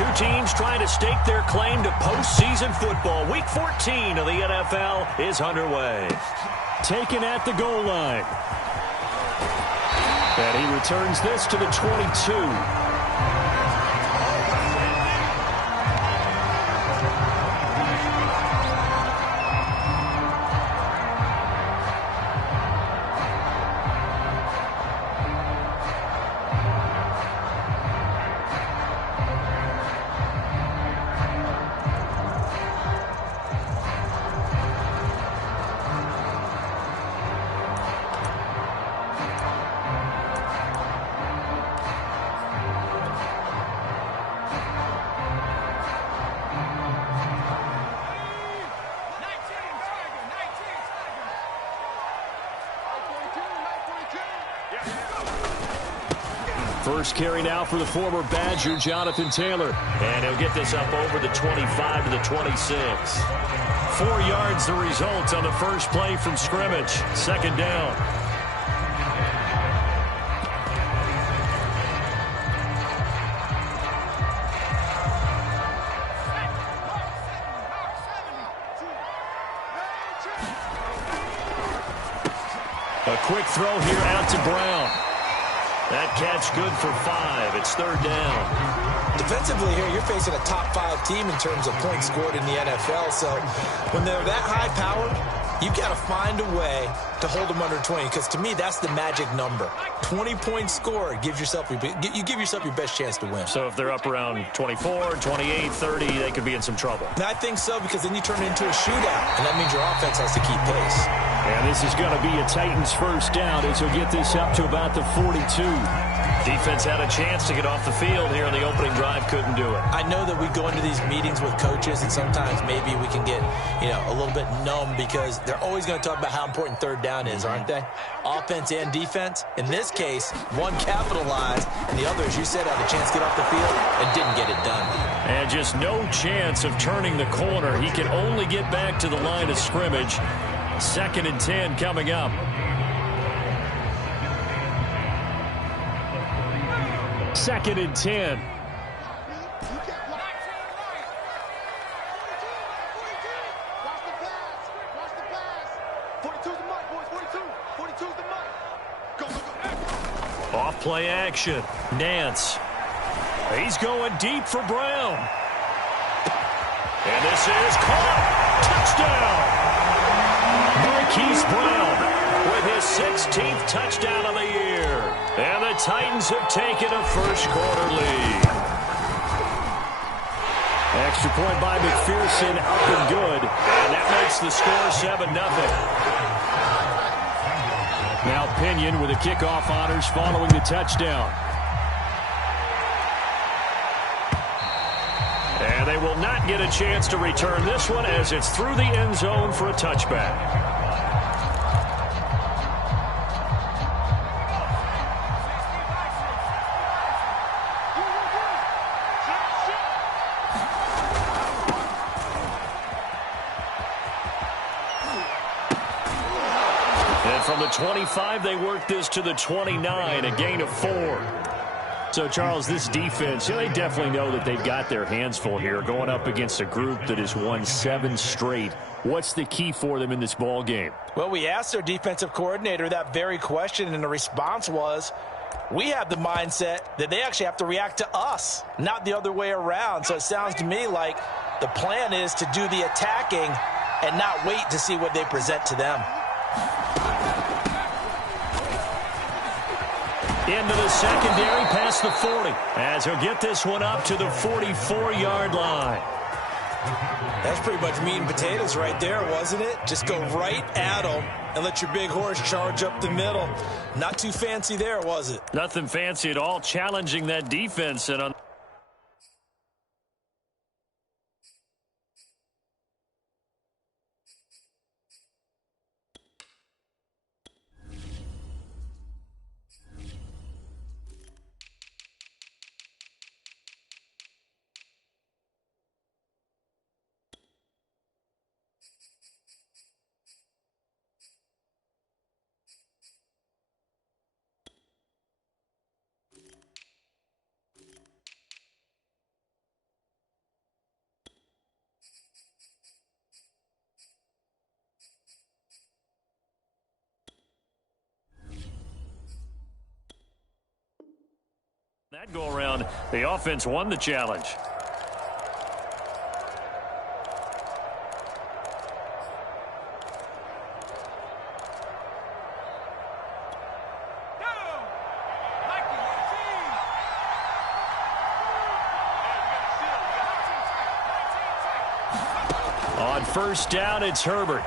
Two teams trying to stake their claim to postseason football. Week 14 of the NFL is underway. Taken at the goal line. And he returns this to the 22. First carry now for the former Badger, Jonathan Taylor. And he'll get this up over the 25 to the 26. 4 yards the result on the first play from scrimmage. Second down. A quick throw here out to Brown. That catch good for 5. It's third down. Defensively here, you're facing a top 5 team in terms of points scored in the NFL. So when they're that high powered, you've got to find a way to hold them under 20. Because to me, that's the magic number. 20 points scored, you give yourself your best chance to win. So if they're up around 24, 28, 30, they could be in some trouble. And I think so, because then you turn it into a shootout. And that means your offense has to keep pace. And this is going to be a Titans first down as he'll get this up to about the 42. Defense had a chance to get off the field here in the opening drive, couldn't do it. I know that we go into these meetings with coaches, and sometimes maybe we can get, a little bit numb because they're always going to talk about how important third down is, aren't they? Offense and defense. In this case, one capitalized, and the other, as you said, had a chance to get off the field and didn't get it done. And just no chance of turning the corner. He can only get back to the line of scrimmage. 2nd and 10 coming up. Second and 10. Off play action. Nance. He's going deep for Brown. And this is caught. Touchdown. Marquise Brown with his 16th touchdown of the year. And the Titans have taken a first-quarter lead. Extra point by McPherson, up and good. And that makes the score 7-0. Now Pinion with the kickoff honors following the touchdown. And they will not get a chance to return this one as it's through the end zone for a touchback. From the 25, they work this to the 29, a gain of 4. So, Charles, this defense, they definitely know that they've got their hands full here, going up against a group that has won 7 straight. What's the key for them in this ball game? Well, we asked their defensive coordinator that very question, and the response was, we have the mindset that they actually have to react to us, not the other way around. So it sounds to me like the plan is to do the attacking and not wait to see what they present to them. Into the secondary past the 40 as he'll get this one up to the 44-yard line. That's pretty much meat and potatoes right there, wasn't it? Just go right at them and let your big horse charge up the middle. Not too fancy there, was it? Nothing fancy at all, challenging that defense. And on that go around, the offense won the challenge. On first down, it's Herbert.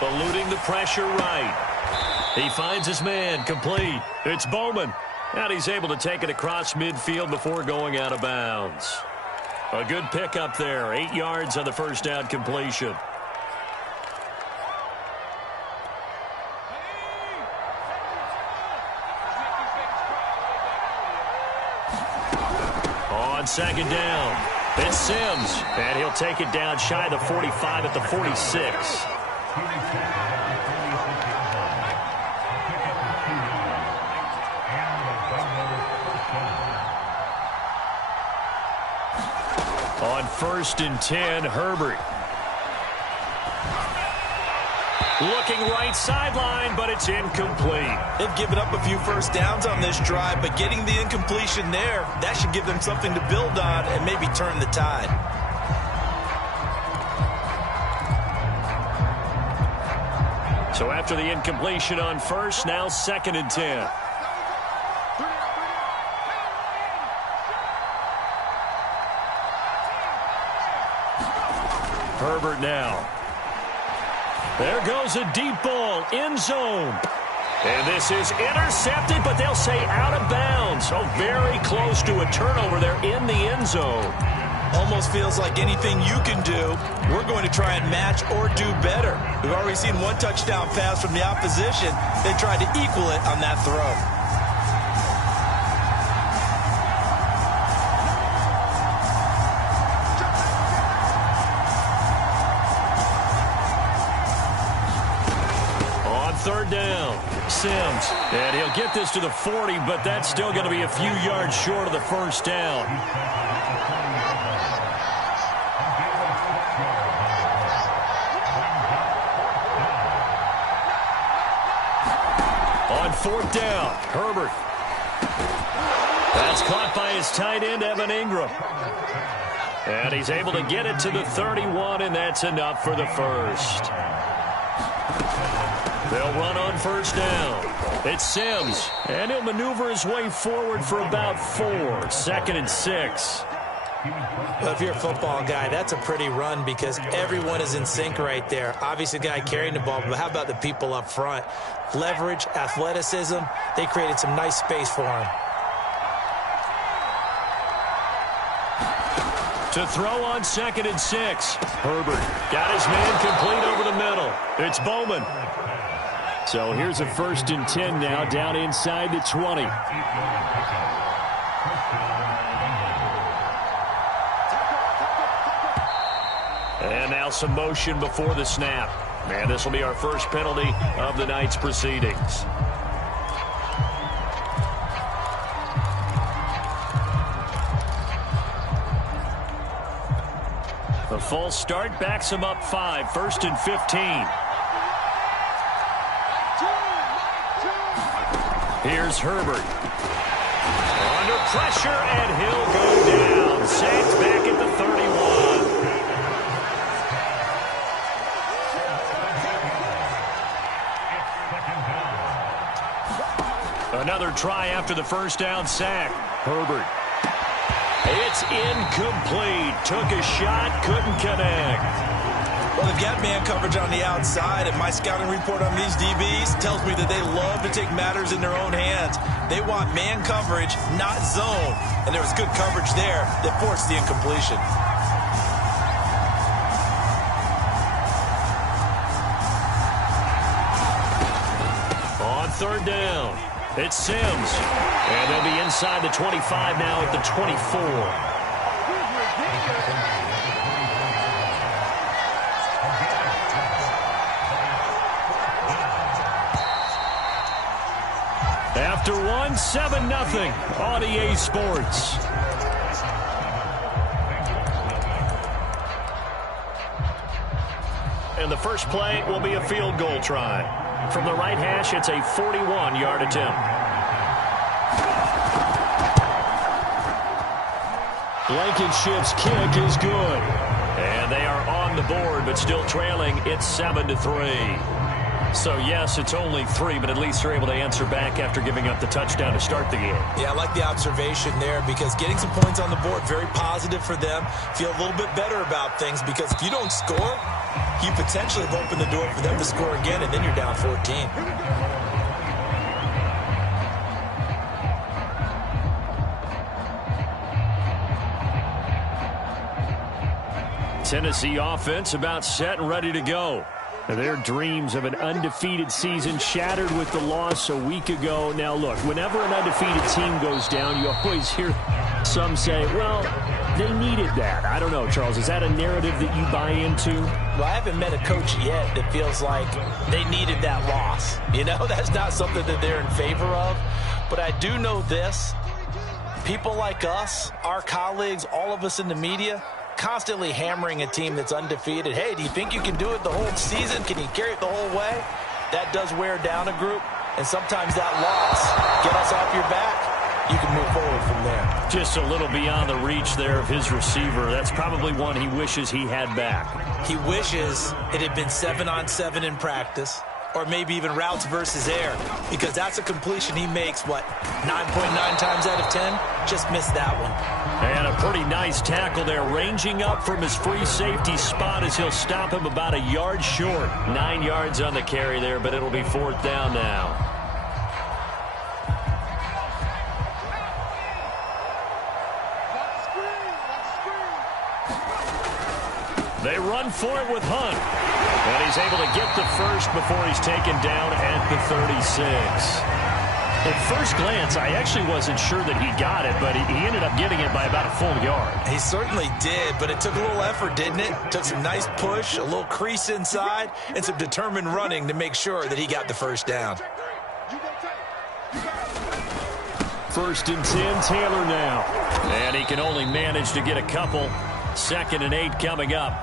Eluding the pressure right. He finds his man, complete. It's Bowman. And he's able to take it across midfield before going out of bounds. A good pickup there. 8 yards on the first down completion. On second down, it's Sims. And he'll take it down shy of the 45 at the 46. On first and 10, Herbert. Looking right sideline, but it's incomplete. They've given up a few first downs on this drive, but getting the incompletion there, that should give them something to build on and maybe turn the tide. So after the incompletion on first, now second and 10. Herbert now. There goes a deep ball, end zone. And this is intercepted, but they'll say out of bounds. So very close to a turnover there in the end zone. Almost feels like anything you can do, we're going to try and match or do better. We've already seen one touchdown pass from the opposition. They tried to equal it on that throw. Third down, Sims, and he'll get this to the 40, but that's still going to be a few yards short of the first down. On fourth down, Herbert. That's caught by his tight end, Evan Ingram. And he's able to get it to the 31, and that's enough for the first. They'll run on first down. It's Sims, and he'll maneuver his way forward for about 4. Second and 6. Well, if you're a football guy, that's a pretty run because everyone is in sync right there. Obviously, the guy carrying the ball, but how about the people up front? Leverage, athleticism, they created some nice space for him. To throw on second and 6. Herbert got his man complete over the middle. It's Bowman. So here's a first and 10 now, down inside the 20. And now some motion before the snap. And this will be our first penalty of the night's proceedings. The false start backs him up 5, first and 15. Here's Herbert. Under pressure, and he'll go down. Sacked back at the 31. Another try after the first down sack. Herbert. It's incomplete. Took a shot, couldn't connect. Well, they've got man coverage on the outside, and my scouting report on these DBs tells me that they love to take matters in their own hands. They want man coverage, not zone. And there was good coverage there that forced the incompletion. On third down, it's Sims. And they'll be inside the 25 now at the 24. After one, 7-0 on EA Sports. And the first play will be a field goal try. From the right hash, it's a 41-yard attempt. Blankenship's kick is good. And they are on the board, but still trailing. It's 7-3. So, yes, it's only 3, but at least they're able to answer back after giving up the touchdown to start the game. Yeah, I like the observation there because getting some points on the board, very positive for them. Feel a little bit better about things because if you don't score, you potentially have opened the door for them to score again, and then you're down 14. Tennessee offense about set and ready to go. Their dreams of an undefeated season shattered with the loss a week ago. Now, look, whenever an undefeated team goes down, you always hear some say, well, they needed that. I don't know, Charles. Is that a narrative that you buy into? Well, I haven't met a coach yet that feels like they needed that loss. You know, that's not something that they're in favor of. But I do know this. People like us, our colleagues, all of us in the media, constantly hammering a team that's undefeated. Hey, do you think you can do it the whole season? Can you carry it the whole way? That does wear down a group, and sometimes that loss get us off your back. You can move forward from there. Just a little beyond the reach there of his receiver. That's probably one he wishes he had back. He wishes it had been 7-on-7 in practice, or maybe even routes versus air, because that's a completion he makes, 9.9 times out of 10? Just missed that one. And a pretty nice tackle there, ranging up from his free safety spot as he'll stop him about a yard short. 9 yards on the carry there, but it'll be 4th down now. They run for it with Hunt. And he's able to get the first before he's taken down at the 36. At first glance, I actually wasn't sure that he got it, but he ended up getting it by about a full yard. He certainly did, but it took a little effort, didn't it? Took some nice push, a little crease inside, and some determined running to make sure that he got the first down. 1st and 10, Taylor now. And he can only manage to get a couple. 2nd and 8 coming up.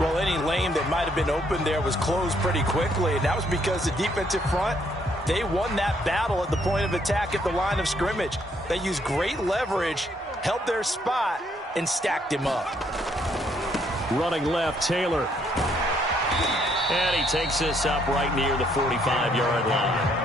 Well, any lane that might have been open there was closed pretty quickly, and that was because the defensive front, they won that battle at the point of attack at the line of scrimmage. They used great leverage, held their spot, and stacked him up. Running left, Taylor. And he takes this up right near the 45-yard line.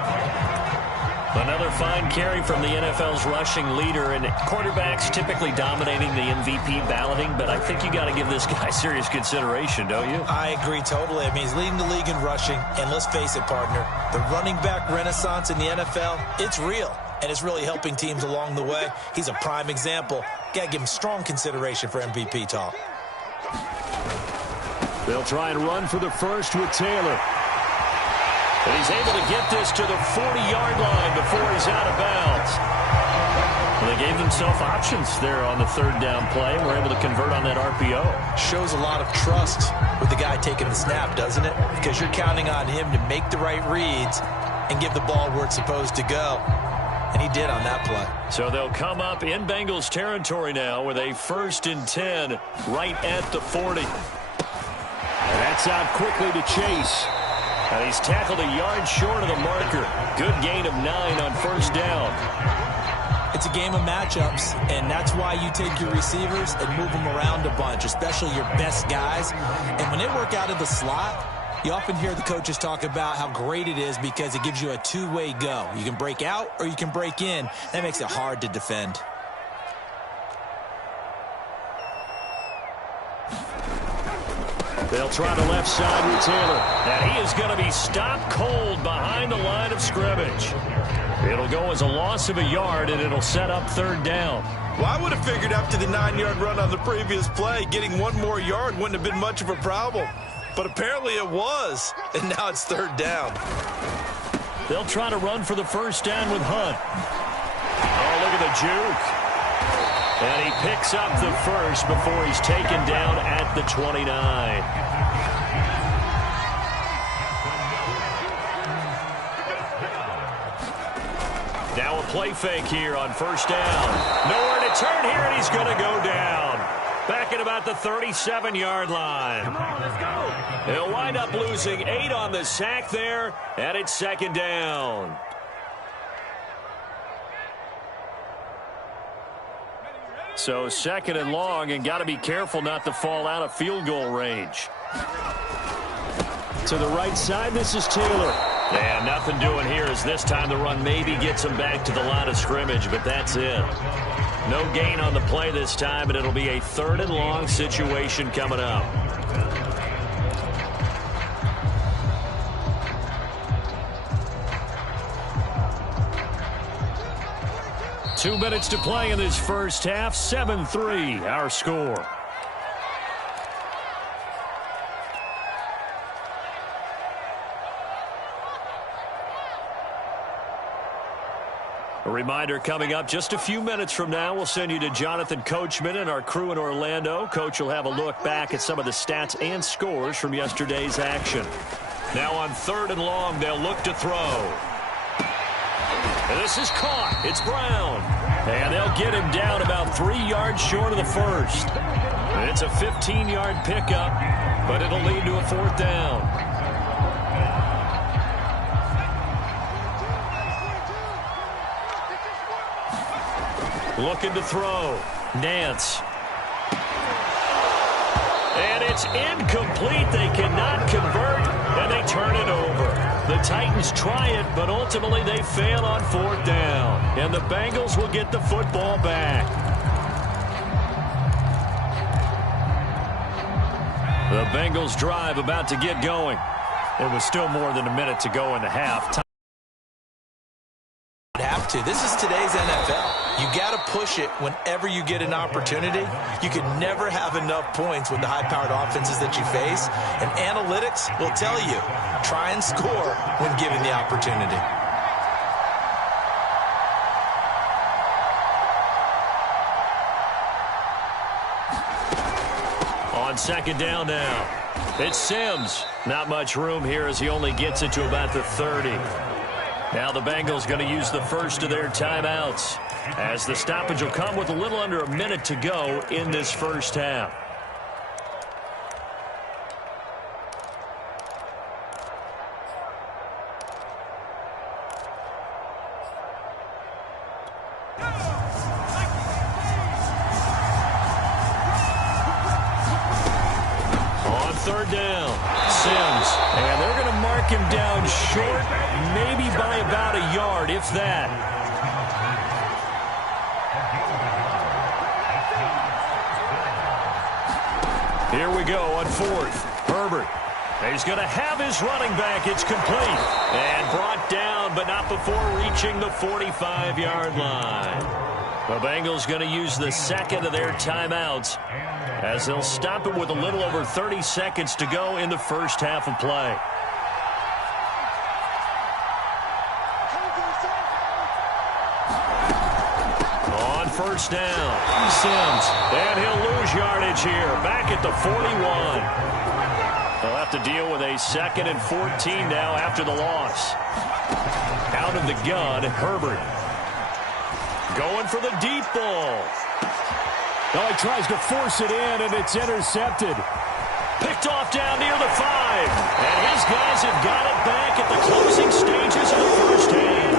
Another fine carry from the NFL's rushing leader, and quarterbacks typically dominating the MVP balloting, but I think you got to give this guy serious consideration, don't you? I agree totally. I mean, he's leading the league in rushing, and let's face it, partner, the running back renaissance in the NFL, it's real, and it's really helping teams along the way. He's a prime example. Got to give him strong consideration for MVP talk. They'll try and run for the first with Taylor. And he's able to get this to the 40-yard line before he's out of bounds. Well, they gave themselves options there on the 3rd down play, and were able to convert on that RPO. Shows a lot of trust with the guy taking the snap, doesn't it? Because you're counting on him to make the right reads and give the ball where it's supposed to go. And he did on that play. So they'll come up in Bengals territory now with a 1st and 10 right at the 40. And that's out quickly to Chase. And he's tackled a yard short of the marker. Good gain of 9 on 1st down. It's a game of matchups, and that's why you take your receivers and move them around a bunch, especially your best guys. And when they work out of the slot, you often hear the coaches talk about how great it is because it gives you a two-way go. You can break out or you can break in. That makes it hard to defend. They'll try the left side with Taylor. And he is going to be stopped cold behind the line of scrimmage. It'll go as a loss of a yard, and it'll set up 3rd down. Well, I would have figured after the 9-yard run on the previous play, getting 1 more yard wouldn't have been much of a problem. But apparently it was, and now it's 3rd down. They'll try to run for the 1st down with Hunt. Oh, look at the juke. And he picks up the first before he's taken down at the 29. Now a play fake here on 1st down. Nowhere to turn here, and he's going to go down. Back at about the 37-yard line. Come on, let's go. He'll wind up losing 8 on the sack there, and it's 2nd down. So 2nd and long, and got to be careful not to fall out of field goal range. To the right side, this is Taylor. Yeah, nothing doing here as this time the run maybe gets him back to the line of scrimmage, but that's it. No gain on the play this time, and it'll be a 3rd and long situation coming up. Two minutes to play in this first half. 7-3, our score. A reminder coming up just a few minutes from now, we'll send you to Jonathan Coachman and our crew in Orlando. Coach will have a look back at some of the stats and scores from yesterday's action. Now on 3rd and long, they'll look to throw. And this is caught. It's Brown. And they'll get him down about 3 yards short of the first. It's a 15-yard pickup, but it'll lead to a 4th down. Looking to throw. Nance. And it's incomplete. They cannot convert, and they turn it over. The Titans try it, but ultimately they fail on 4th down. And the Bengals will get the football back. The Bengals drive about to get going. It was still more than a minute to go in the half. Have to. This is today's NFL. You got to push it whenever you get an opportunity. You can never have enough points with the high-powered offenses that you face. And analytics will tell you, try and score when given the opportunity. On 2nd down now, it's Sims. Not much room here as he only gets it to about the 30. Now the Bengals going to use the first of their timeouts, as the stoppage will come with a little under a minute to go in this first half. On 3rd down, Sims, and they're going to mark him down short, maybe by about a yard, if that. Here we go on 4th. Herbert. He's going to have his running back. It's complete. And brought down, but not before reaching the 45-yard line. The Bengals going to use the 2nd of their timeouts, as they'll stop it with a little over 30 seconds to go in the first half of play. On 1st down, Sims, and he'll lose yardage here, back at the 41. They'll have to deal with a 2nd and 14 now after the loss. Out of the gun, Herbert. Going for the deep ball. Oh, he tries to force it in, and it's intercepted. Picked off down near the 5. And his guys have got it back at the closing stages of the first half.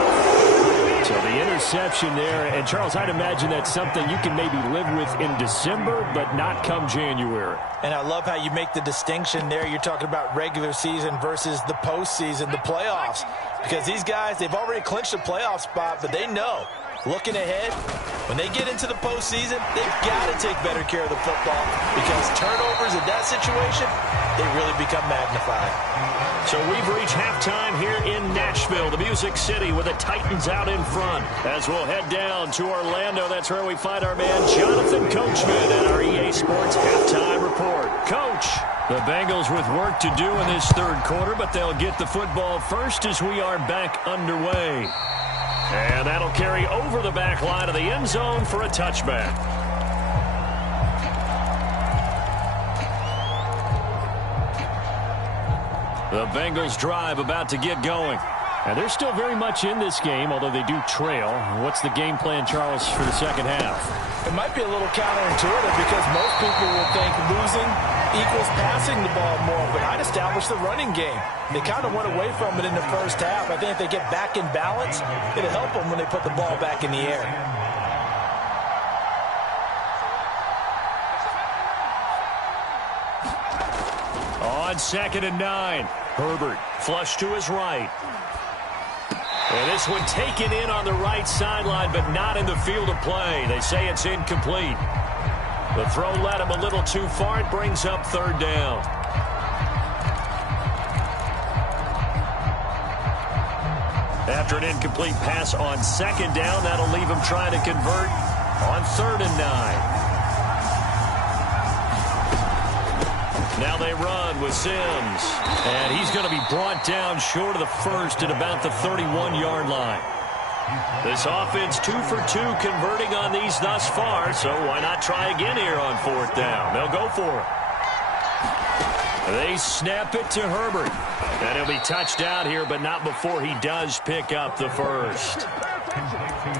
So the interception there, and Charles, I'd imagine that's something you can maybe live with in December, but not come January. And I love how you make the distinction there. You're talking about regular season versus the postseason, the playoffs. Because these guys, they've already clinched a playoff spot, but they know, looking ahead, when they get into the postseason, they've got to take better care of the football, because turnovers in that situation, they really become magnified. So we've reached halftime here in Nashville, the Music City, with the Titans out in front. As we'll head down to Orlando, that's where we find our man Jonathan Coachman at our EA Sports Halftime Report. Coach, the Bengals with work to do in this 3rd quarter, but they'll get the football first as we are back underway. And that'll carry over the back line of the end zone for a touchback. The Bengals drive about to get going. And they're still very much in this game, although they do trail. What's the game plan, Charles, for the 2nd half? It might be a little counterintuitive, because most people will think losing equals passing the ball more, but I'd establish the running game. They kind of went away from it in the first half. I think if they get back in balance, it'll help them when they put the ball back in the air. On 2nd and 9. Herbert flush to his right. And this one taken in on the right sideline, but not in the field of play. They say it's incomplete. The throw led him a little too far. It brings up 3rd down. After an incomplete pass on 2nd down, that'll leave him trying to convert on 3rd and 9. Now they run with Sims. And he's going to be brought down short of the first at about the 31-yard line. This offense 2 for 2 converting on these thus far, so why not try again here on 4th down? They'll go for it. They snap it to Herbert. And he'll be touched out here, but not before he does pick up the first.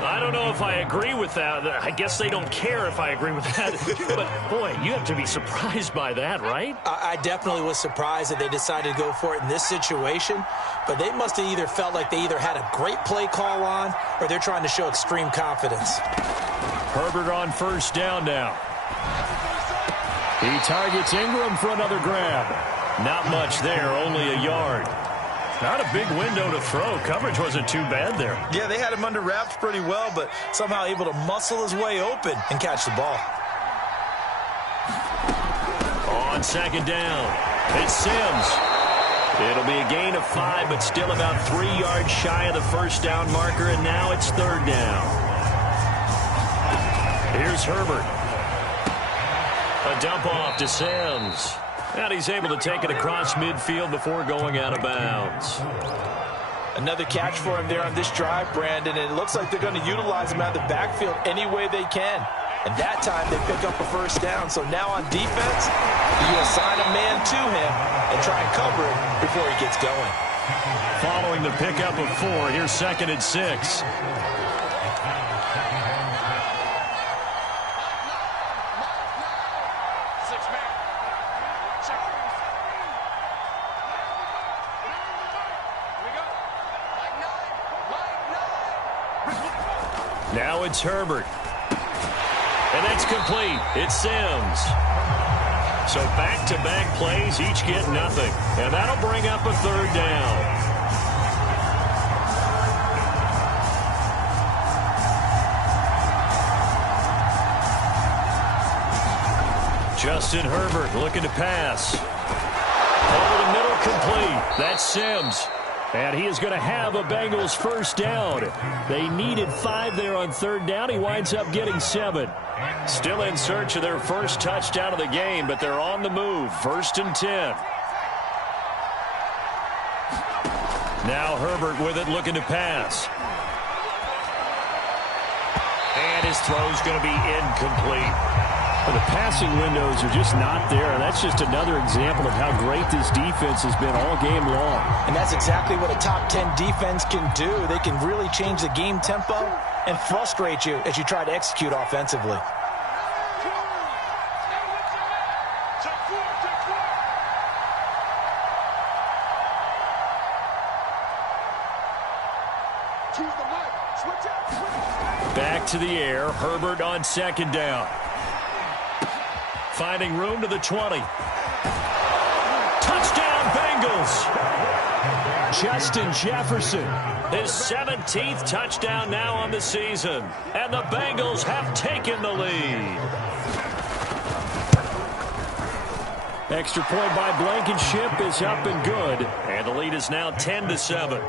I don't know if I agree with that. I guess they don't care if I agree with that. But, boy, you have to be surprised by that, right? I definitely was surprised that they decided to go for it in this situation. But they must have either felt like they either had a great play call on or they're trying to show extreme confidence. Herbert on 1st down now. He targets Ingram for another grab. Not much there, only a yard. Not a big window to throw. Coverage wasn't too bad there. Yeah, they had him under wraps pretty well, but somehow able to muscle his way open and catch the ball. On 2nd down, it's Sims. It'll be a gain of 5, but still about 3 yards shy of the 1st down marker, and now it's 3rd down. Here's Herbert. A dump off to Sims. And he's able to take it across midfield before going out of bounds. Another catch for him there on this drive, Brandon, and it looks like they're going to utilize him out of the backfield any way they can. And that time they pick up a 1st down. So now on defense, you assign a man to him and try and cover it before he gets going. Following the pickup of 4, here's 2nd and 6. Now it's Herbert. And that's complete. It's Sims. So back-to-back plays, each get nothing. And that'll bring up a 3rd down. Justin Herbert looking to pass. Over the middle, complete. That's Sims. And he is going to have a Bengals 1st down. They needed 5 there on 3rd down. He winds up getting 7. Still in search of their first touchdown of the game, but they're on the move. 1st and 10. Now Herbert with it, looking to pass. And his throw's going to be incomplete. Well, the passing windows are just not there, and that's just another example of how great this defense has been all game long. And that's exactly what a top 10 defense can do. They can really change the game tempo and frustrate you as you try to execute offensively. Back to the air, Herbert on 2nd down. Finding room to the 20. Touchdown, Bengals! Justin Jefferson. His 17th touchdown now on the season. And the Bengals have taken the lead. Extra point by Blankenship is up and good. And the lead is now 10-7.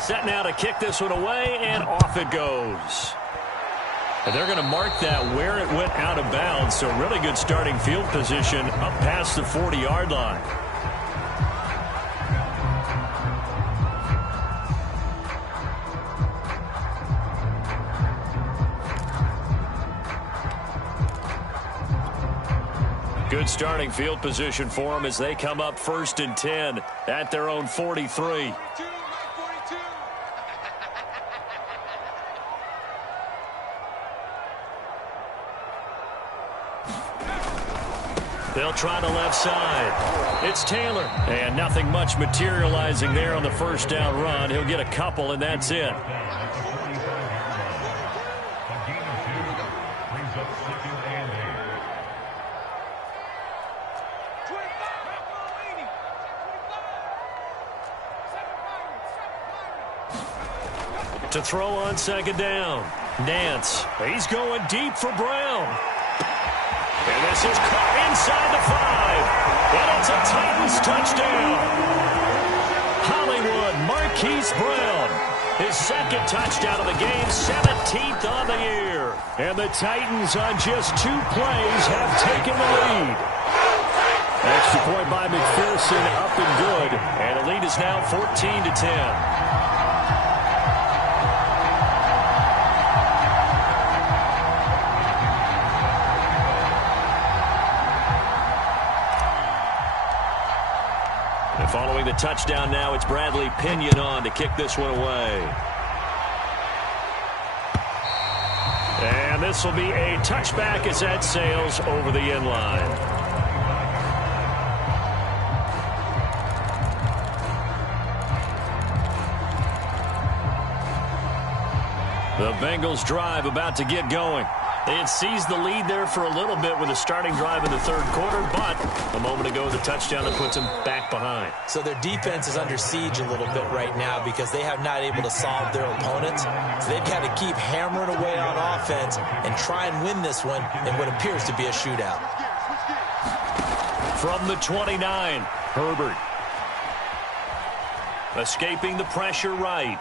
Set now to kick this one away, and off it goes. And they're going to mark that where it went out of bounds, so really good starting field position up past the 40-yard line. Good starting field position for them as they come up 1st and 10 at their own 43. They'll try the left side. It's Taylor. And nothing much materializing there on the 1st down run. He'll get a couple, and that's it. To throw on second down. Nance. He's going deep for Brown. And this is caught inside the 5. And it's a Titans touchdown. Hollywood Marquise Brown. His second touchdown of the game, 17th on the year. And the Titans on just 2 plays have taken the lead. Extra point by McPherson, up and good. And the lead is now 14-10. And following the touchdown now, it's Bradley Pinion on to kick this one away. And this will be a touchback as that sails over the end line. The Bengals drive about to get going. They had seized the lead there for a little bit with a starting drive in the third quarter, but a moment ago the touchdown that puts them back behind. So their defense is under siege a little bit right now because they have not able to solve their opponents. So they've got to keep hammering away on offense and try and win this one in what appears to be a shootout. From the 29, Herbert. Escaping the pressure right.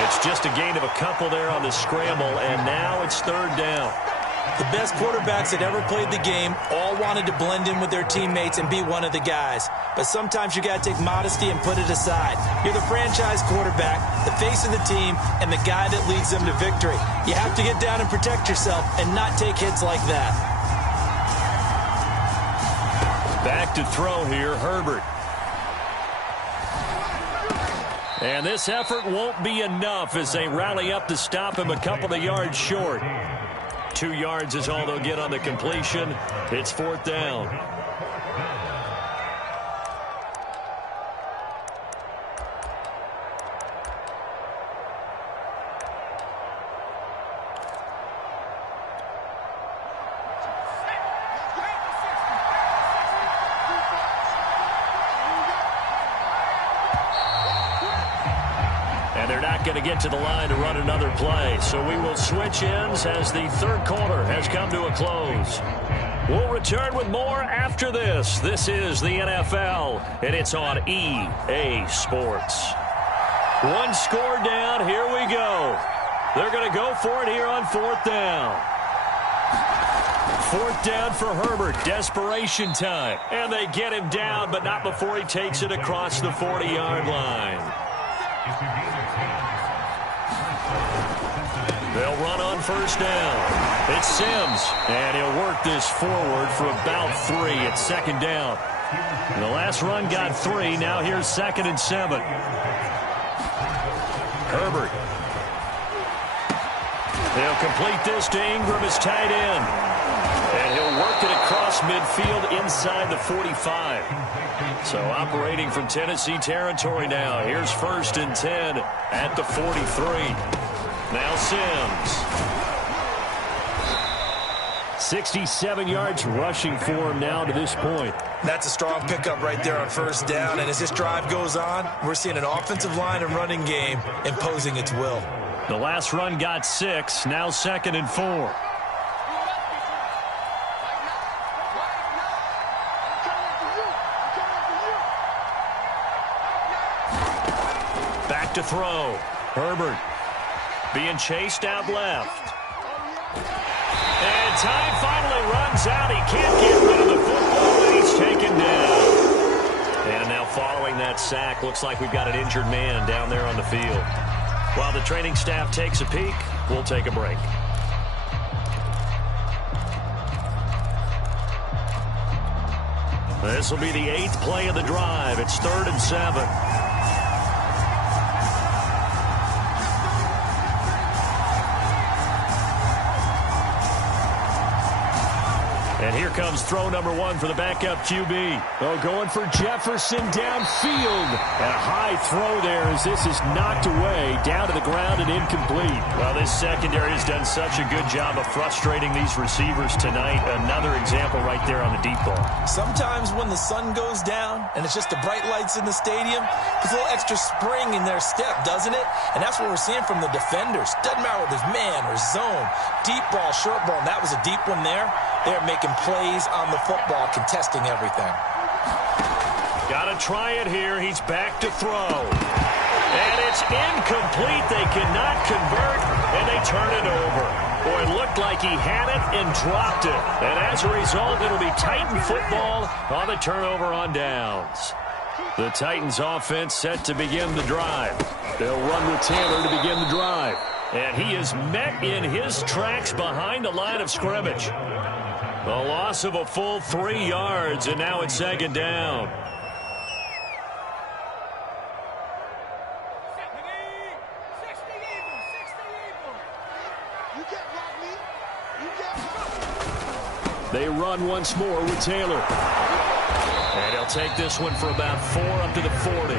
It's just a gain of a couple there on the scramble, and now it's third down. The best quarterbacks that ever played the game all wanted to blend in with their teammates and be one of the guys. But sometimes you got to take modesty and put it aside. You're the franchise quarterback, the face of the team, and the guy that leads them to victory. You have to get down and protect yourself and not take hits like that. Back to throw here, Herbert. And this effort won't be enough as they rally up to stop him a couple of yards short. 2 yards is all they'll get on the completion. It's fourth down. Going to get to the line to run another play. So we will switch ends as the third quarter has come to a close. We'll return with more after this. This is the NFL, and it's on EA Sports. One score down. Here we go. They're going to go for it here on fourth down. Fourth down for Herbert. Desperation time. And they get him down, but not before he takes it across the 40-yard line. They'll run on first down. It's Sims, and he'll work this forward for about 3 at second down. And the last run got 3. Now here's 2nd and 7. Herbert. They'll complete this to Ingram as tight end. And he'll work it across midfield inside the 45. So operating from Tennessee territory now. Here's 1st and 10 at the 43. Now Sims. 67 yards rushing for him now to this point. That's a strong pickup right there on first down. And as this drive goes on, we're seeing an offensive line and running game imposing its will. The last run got 6. Now 2nd and 4. Back to throw. Herbert. Being chased out left. And time finally runs out. He can't get rid of the football, and he's taken down. And now following that sack, looks like we've got an injured man down there on the field. While the training staff takes a peek, we'll take a break. This will be the 8th play of the drive. It's 3rd and 7. And here comes throw number 1 for the backup QB. Oh, going for Jefferson downfield. And a high throw there as this is knocked away, down to the ground and incomplete. Well, this secondary has done such a good job of frustrating these receivers tonight. Another example right there on the deep ball. Sometimes when the sun goes down and it's just the bright lights in the stadium, there's a little extra spring in their step, doesn't it? And that's what we're seeing from the defenders. Doesn't matter whether it's man or zone, deep ball, short ball, and that was a deep one there. They're making plays on the football, contesting everything. Got to try it here. He's back to throw. And it's incomplete. They cannot convert, and they turn it over. Boy, it looked like he had it and dropped it. And as a result, it'll be Titan football on the turnover on downs. The Titans offense set to begin the drive. They'll run with Taylor to begin the drive. And he is met in his tracks behind the line of scrimmage. A loss of a full 3 yards, and now it's second down. They run once more with Taylor. And he'll take this one for about 4 up to the 40.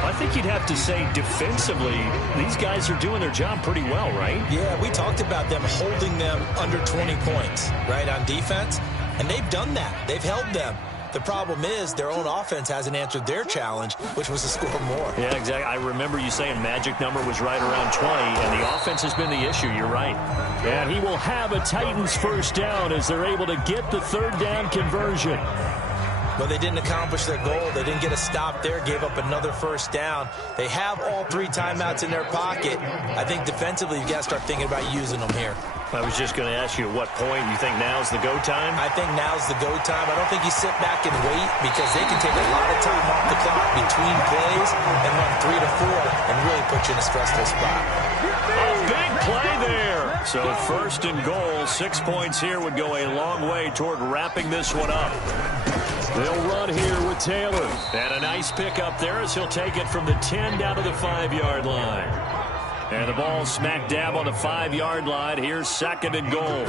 I think you'd have to say defensively, these guys are doing their job pretty well, right? Yeah, we talked about them holding them under 20 points, right, on defense. And they've done that. They've held them. The problem is their own offense hasn't answered their challenge, which was to score more. Yeah, exactly. I remember you saying magic number was right around 20, and the offense has been the issue. You're right. And he will have a Titans first down as they're able to get the third down conversion. But they didn't accomplish their goal. They didn't get a stop there, gave up another first down. They have all 3 timeouts in their pocket. I think defensively, you've got to start thinking about using them here. I was just going to ask you at what point you think now's the go time? I think now's the go time. I don't think you sit back and wait because they can take a lot of time off the clock between plays and run 3 to 4 and really put you in a stressful spot. A big play there. So first and goal, 6 points here would go a long way toward wrapping this one up. They'll run here with Taylor. And a nice pickup there as he'll take it from the 10 down to the 5-yard line. And the ball smack dab on the 5-yard line. Here's second and goal.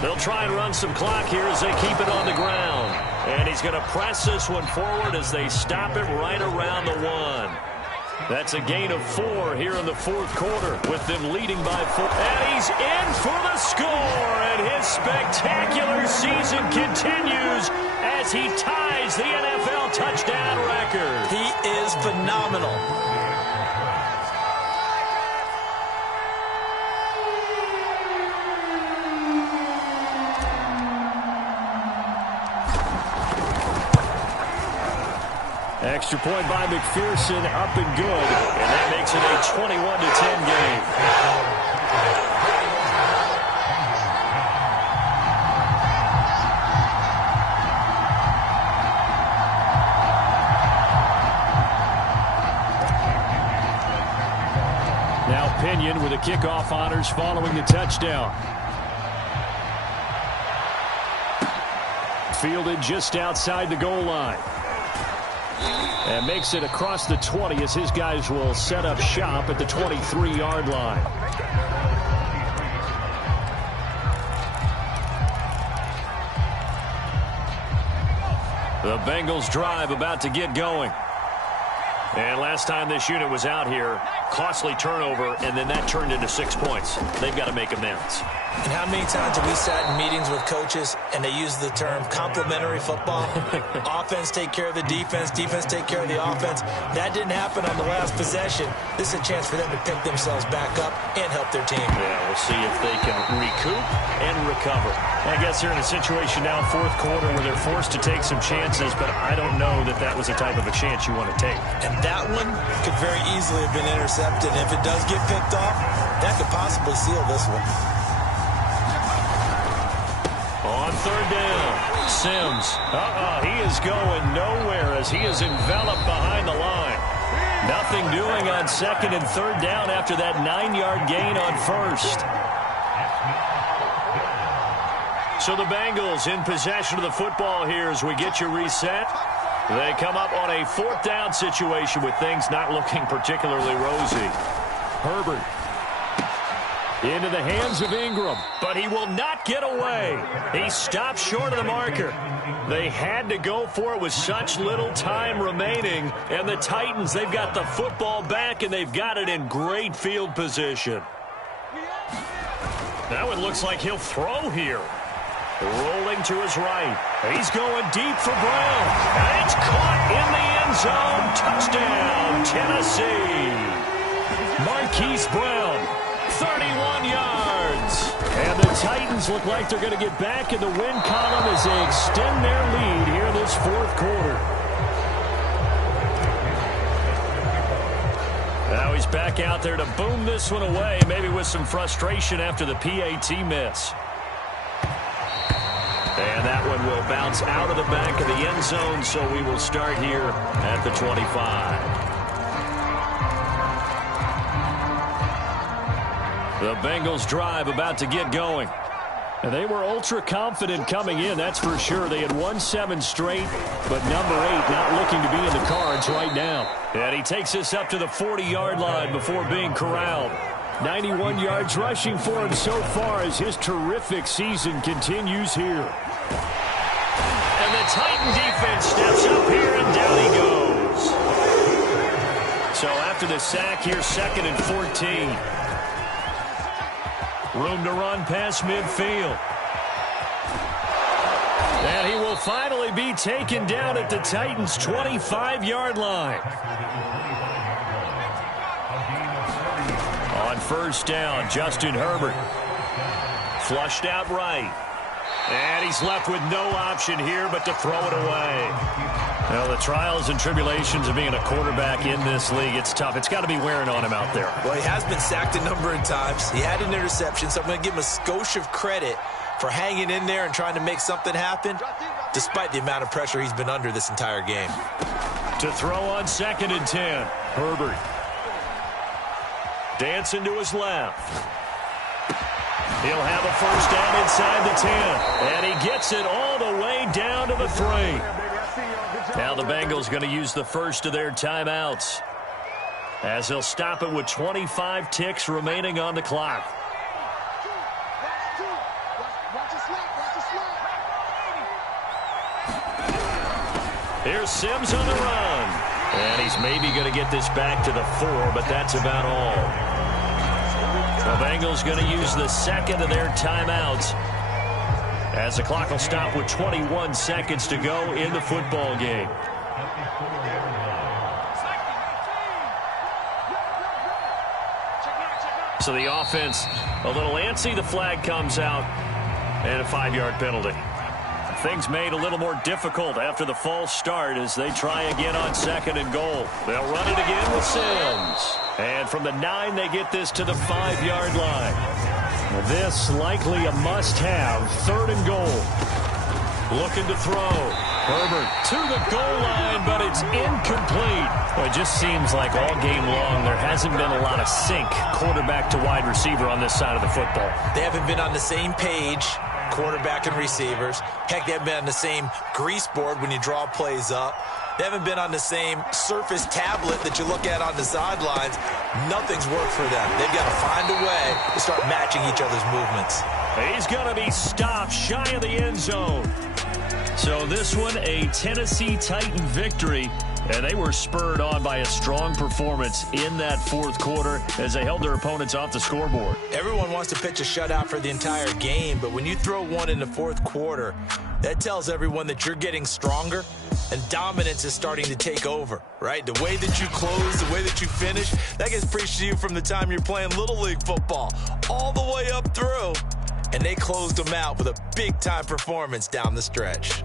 They'll try and run some clock here as they keep it on the ground. And he's going to press this one forward as they stop it right around the 1. That's a gain of 4 here in the fourth quarter with them leading by 4. And he's in for the score. And his spectacular season continues as he ties the NFL touchdown record. He is phenomenal. Extra point by McPherson, up and good. And that makes it a 21-10 game. Now Pinion with the kickoff honors following the touchdown. Fielded just outside the goal line. And makes it across the 20 as his guys will set up shop at the 23-yard line. The Bengals drive about to get going. And last time this unit was out here, costly turnover, and then that turned into 6 points. They've got to make amends. And how many times have we sat in meetings with coaches and they use the term complementary football? Offense take care of the defense, defense take care of the offense. That didn't happen on the last possession. This is a chance for them to pick themselves back up and help their team. Yeah, we'll see if they can recoup and recover. I guess they're in a situation now, fourth quarter, where they're forced to take some chances, but I don't know that that was the type of a chance you want to take. And that one could very easily have been intercepted. And if it does get picked off, that could possibly seal this one. On third down, Sims. He is going nowhere as he is enveloped behind the line. Nothing doing on second and third down after that 9-yard gain on first. So the Bengals in possession of the football here as we get you reset. They come up on a fourth down situation with things not looking particularly rosy. Herbert Into the hands of Ingram. But he will not get away. He stopped short of the marker. They had to go for it with such little time remaining. And the Titans, they've got the football back, and they've got it in great field position. That one looks like he'll throw here. Rolling to his right. He's going deep for Brown. And it's caught in the end zone. Touchdown, Tennessee. Marquise Brown, 31 yards. And the Titans look like they're going to get back in the win column as they extend their lead here this fourth quarter. Now he's back out there to boom this one away, maybe with some frustration after the PAT miss. And that one will bounce out of the back of the end zone, so we will start here at the 25. The Bengals drive about to get going. And they were ultra confident coming in, that's for sure. They had won 7 straight, but number 8 not looking to be in the cards right now. And he takes this up to the 40-yard line before being corralled. 91 yards rushing for him so far as his terrific season continues here. And the Titan defense steps up here, and down he goes. So after the sack here, 2nd and 14. Room to run past midfield. And he will finally be taken down at the Titans' 25-yard line. On first down, Justin Herbert. Flushed out right. And he's left with no option here but to throw it away. Well, the trials and tribulations of being a quarterback in this league, it's tough. It's got to be wearing on him out there. Well, he has been sacked a number of times. He had an interception, so I'm going to give him a skosh of credit for hanging in there and trying to make something happen, despite the amount of pressure he's been under this entire game. To throw on 2nd and 10, Herbert. Dancing to his left. He'll have a first down inside the 10. And he gets it all the way down to the 3. Now the Bengals going to use the first of their timeouts, as they'll stop it with 25 ticks remaining on the clock. Here's Sims on the run. And he's maybe going to get this back to the 4, but that's about all. The Bengals going to use the 2nd of their timeouts, as the clock will stop with 21 seconds to go in the football game. So the offense a little antsy. The flag comes out, and a 5-yard penalty. Things made a little more difficult after the false start as they try again on 2nd and goal. They'll run it again with Sims. And from the 9, they get this to the 5-yard line. This likely a must-have. 3rd and goal. Looking to throw. Herbert to the goal line, but it's incomplete. Well, it just seems like all game long there hasn't been a lot of sync quarterback to wide receiver on this side of the football. They haven't been on the same page, quarterback and receivers. Heck, they haven't been on the same grease board when you draw plays up. They haven't been on the same Surface tablet that you look at on the sidelines. Nothing's worked for them. They've got to find a way to start matching each other's movements. He's going to be stopped shy of the end zone. So this one, a Tennessee Titan victory. And they were spurred on by a strong performance in that 4th quarter as they held their opponents off the scoreboard. Everyone wants to pitch a shutout for the entire game, but when you throw one in the 4th quarter, that tells everyone that you're getting stronger and dominance is starting to take over, right? The way that you close, the way that you finish, that gets preached to you from the time you're playing Little League football all the way up through. And they closed them out with a big-time performance down the stretch.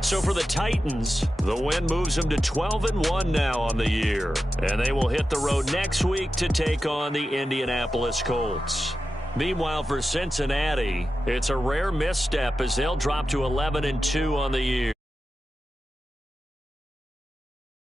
So for the Titans, the win moves them to 12-1 now on the year. And they will hit the road next week to take on the Indianapolis Colts. Meanwhile, for Cincinnati, it's a rare misstep as they'll drop to 11-2 on the year.